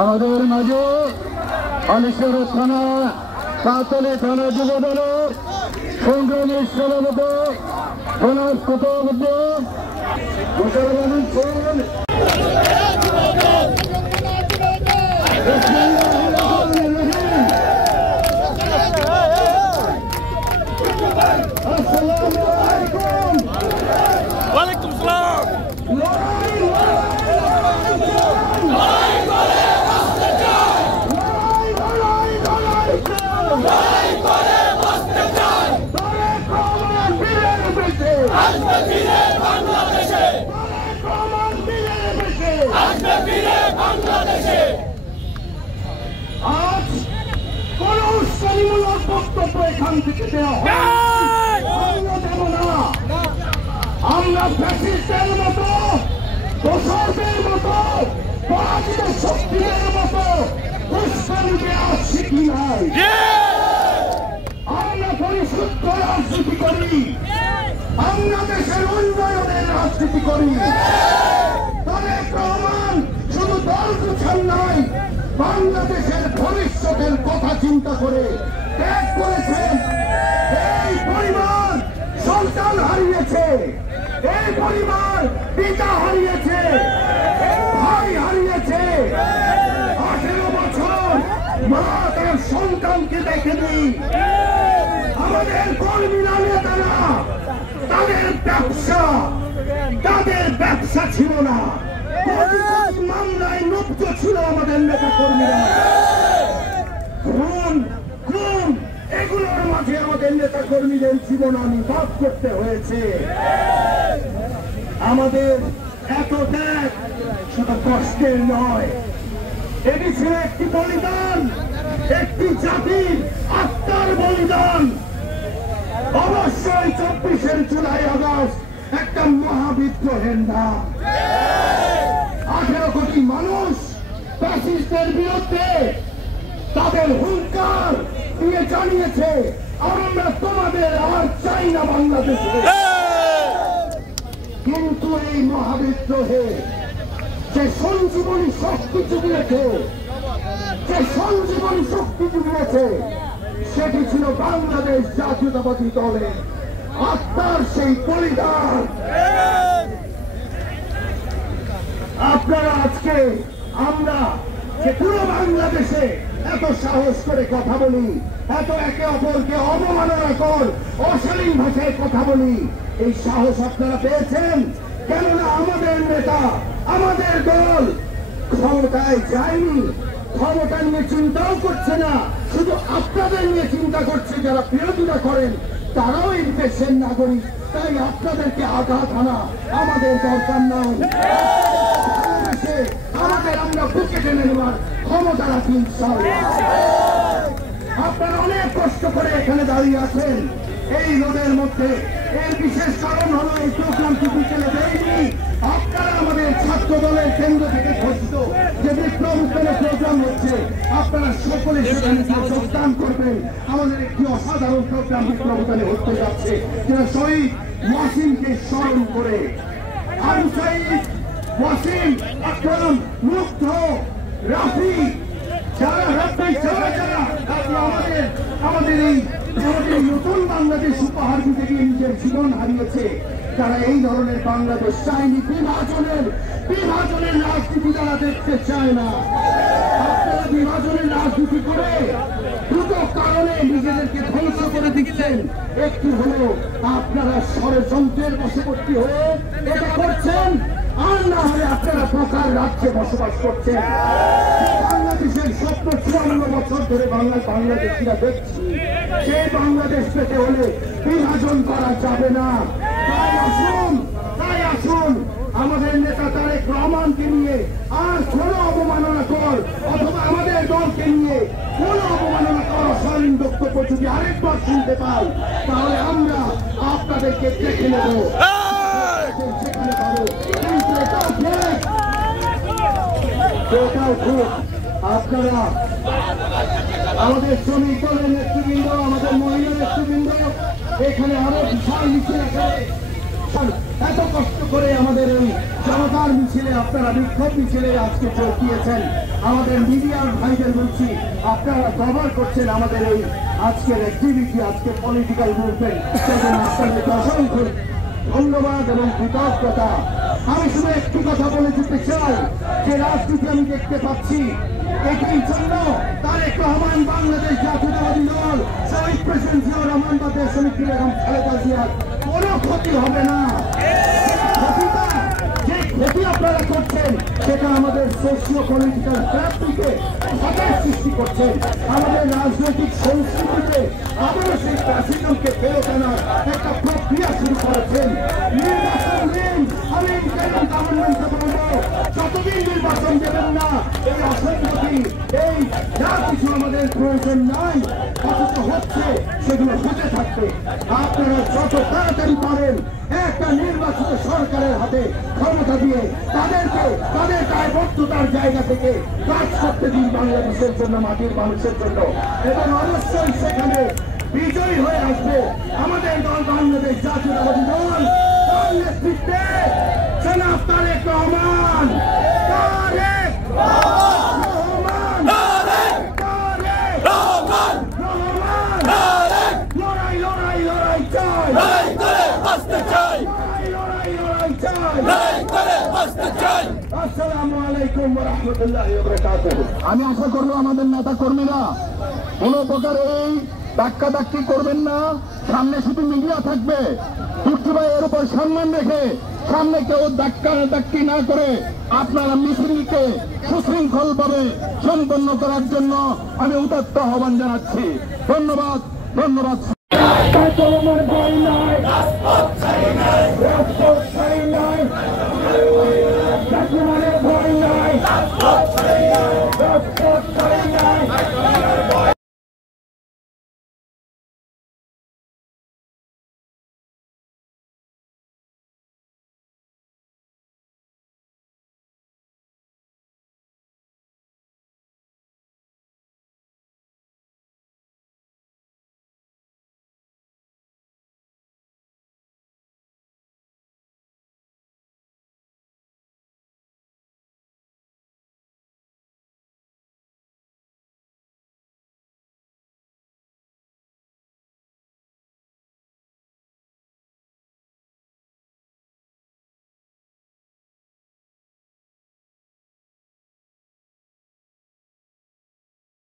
আমাদের মাঝে অনেশ্বর থানা পাতলে থানা যুবদল সংগ্রামের সভাপতি প্রণব চক্রবর্তী মুসলমান ছিলেন। ওয়ালাইকুম সালাম। আজ কোন উস্কানিমূলক বক্তব্য এখান থেকে দেওয়া দেব না। আমরা ফ্যাসিস্টের মতো, দোষরদের মতো, পরাজিত শক্তিদের মতো উস্কানিতে আজ শিখি নাই। আমরা পরিশুদ্ধ রাজনীতি করি, আমরা দেশের উন্নয়নের রাজনীতি করি। তারেক রহমান শুধু দল গুছান নাই, বাংলাদেশের ভবিষ্যতের কথা চিন্তা করে ত্যাগ করেছেন। এই পরিবার সন্তান হারিয়েছে, এই পরিবার পিতা হারিয়েছে, ভাই হারিয়েছে। 18 বছর মা তার সন্তানকে দেখেনি। আমাদের কর্মীরা নেতারা তাদের ব্যবসা ছিল না, মামলায় লুপ্ত ছিল আমাদের নেতা কর্মীরা। খুন এগুলোর মাঝে আমাদের নেতা কর্মীদের জীবন নির্বাহ করতে হয়েছে। আমাদের এত ত্যাগ শুধু কষ্টের নয়, এটি ছিল একটি বলিদান, একটি জাতির আত্মার বলিদান। অবশ্যই 24 জুলাই আগস্ট একটা মহাবিদ্রোহের নাম। 18 কোটি মানুষ ফ্যাসিস্টের বিরুদ্ধে তাদের হুঙ্কার দিয়ে জানিয়েছে, আমরা তোমাদের আর চাই না বাংলাদেশে। কিন্তু এই মহাবিদ্রোহে যে সঞ্জীবনী শক্তি জুগিয়েছে, সেটি ছিল বাংলাদেশ জাতীয়তাবাদী দলের আত্মার সেই বলিদান। আপনারা আজকে আমরা যে পুরো বাংলাদেশে এত সাহস করে কথা বলি, এত একে অপরকে অবমাননা কর, অশালীন ভাষায় কথা বলি, এই সাহস আপনারা পেয়েছেন কেননা আমাদের নেতা, আমাদের দল ক্ষমতায় যায়নি, ক্ষমতা নিয়ে চিন্তাও করছে না, শুধু আপনাদের নিয়ে চিন্তা করছে। যারা বিরোধিতা করেন তারাও এই দেশের নাগরিক, তাই আপনাদেরকে আঘাত আনা আমাদের দরকার নাই। আমাদের আমরা বুকে টেনে নেওয়ার ক্ষমতা রাখি ইনশাআল্লাহ। আপনারা অনেক কষ্ট করে এখানে দাঁড়িয়ে আছেন এই রোদের মধ্যে। এর বিশেষ কারণ হলো এই প্রোগ্রামটি বিকেলে দেয়নি। আপনারা আমাদের ছাত্র দলের কেন্দ্র থেকে ঘোষিত যে বিপ্লব উত্তরের প্রোগ্রাম হচ্ছে, আপনারা সকলে সেখানে যোগদান করবেন। আমাদের একটি অসাধারণ প্রোগ্রাম বিপ্লব উত্তরে হতে যাচ্ছে, যেটা শহীদ ওয়াসিমকে স্মরণ করে। আবু সাঈদ, ওয়াসিম, আকরাম, মুগ্ধ, রাফি, যারা আমাদের এই নতুন বাংলাদেশ উপহার দিতে গিয়ে নিজের জীবন হারিয়েছে, যারা এই ধরনের বাংলাদেশ চায়নি, বিভাজনের রাজনীতি যারা দেখতে চায় না। আপনারা বিভাজনের রাজনীতি করে দুটো কারণে নিজেদেরকে ধ্বংস করে দিচ্ছেন। একটি হলো আপনারা ষড়যন্ত্রের বশবর্তী হয়ে এটা করছেন, আর না হলে আপনারা প্রকার রাজ্যে বসবাস করছেন। বাংলাদেশের স্বপ্ন 54 বছর ধরে বাংলাদেশিরা দেখছি, সেই বাংলাদেশ পেতে হলে বিভাজন করা যাবে না। তাই আসুন আমাদের নেতা তারেক রহমানকে নিয়ে আর কোন অবমাননা কর, অথবা আমাদের দলকে নিয়ে কোন অবমাননা কর, অশালীন বক্তব্য যদি আরেকবার শুনতে পাই, তাহলে আমরা আপনাদেরকে দেখে নেব। সেটাও খুব আপনারা আমাদের শ্রমিক দলের নেতৃবৃন্দ, আমাদের মহিলা নেতৃবৃন্দ এখানে আরো বিশাল মিছিল এত কষ্ট করে আমাদের এই জনতার মিছিলে আপনারা বিক্ষোভ মিছিলে আজকে যোগ দিয়েছেন। আমাদের মিডিয়ার ভাইদের বলছি, আপনারা কভার করছেন আমাদের এই আজকের অ্যাক্টিভিটি, আজকের পলিটিক্যাল মুভমেন্ট। সেজন্য আপনাদের অসংখ্য ধন্যবাদ এবং কৃতজ্ঞতা। আমি শুধু একটি কথা বলে দিতে চাই যে রাজনীতি আমি দেখতে পাচ্ছি, এটির জন্য তারেক রহমান, বাংলাদেশ জাতীয়তাবাদী দল, শহীদ প্রেসিডেন্ট জিয়াউর রহমান বা দেশনেত্রী বেগম খালেদা জিয়ার কোনো ক্ষতি হবে না। যে ক্ষতি আপনারা করছেন সেটা আমাদের সোশিও পলিটিক্যাল ক্রাফটিকে হঠাৎ সৃষ্টি করছেন, আমাদের রাজনৈতিক সংস্কৃতিতে আবারও সেই প্যাসিজমকে ফেরত আনার একটা প্রক্রিয়া শুরু করেছেন। নির্বাচন দিন, আমি গভর্নমেন্টকে বলবো, যতদিন নির্বাচন দেবেন না এই অসংগতি, এই যা কিছু আমাদের প্রয়োজন নাই অথচ হচ্ছে সেগুলো হতে থাকবে। আপনারা যত তাড়াতাড়ি পারেন একটা নির্বাচিত সরকারের হাতে ক্ষমতা দিয়ে তাদেরকে তাদের দায়বদ্ধতার জায়গা থেকে কাজ করতে দিন বাংলাদেশের জন্য, মাটির মানুষের জন্য, এবং অবশ্যই সেখানে বিজয়ী হয়ে আসবে আমাদের দল বাংলাদেশ জাতীয়তাবাদী দল, তার নেতৃত্বে জনাব তারেক রহমান। তারেক রহমান, তারেক রহমান, লড়াই লড়াই লড়াই চাই, লড়াই করে বাঁচতে চাই, লড়াই লড়াই চাই, লড়াই করে বাঁচতে চাই। আসসালামু আলাইকুম ওয়া রাহমাতুল্লাহি ওয়া বারাকাতুহু। আমি আশা করবো আমাদের নেতা কর্মীরা কোনো প্রকার এই ধাক্কা ধাক্কি করবেন না। সামনে শুধু মিডিয়া থাকবে, তুর্কি ভাইয়ের উপর সম্মান রেখে সামনে কেউ ধাক্কা ধাক্কি না করে আপনারা মিছিলকে সুশৃঙ্খল ভাবে সম্পন্ন করার জন্য আমি উদাত্ত আহ্বান জানাচ্ছি। ধন্যবাদ, ধন্যবাদ। চলমান ভয় নাই, রাজপথ ছাই নাই, রাজপথ ছাই নাই, ভয় নাই,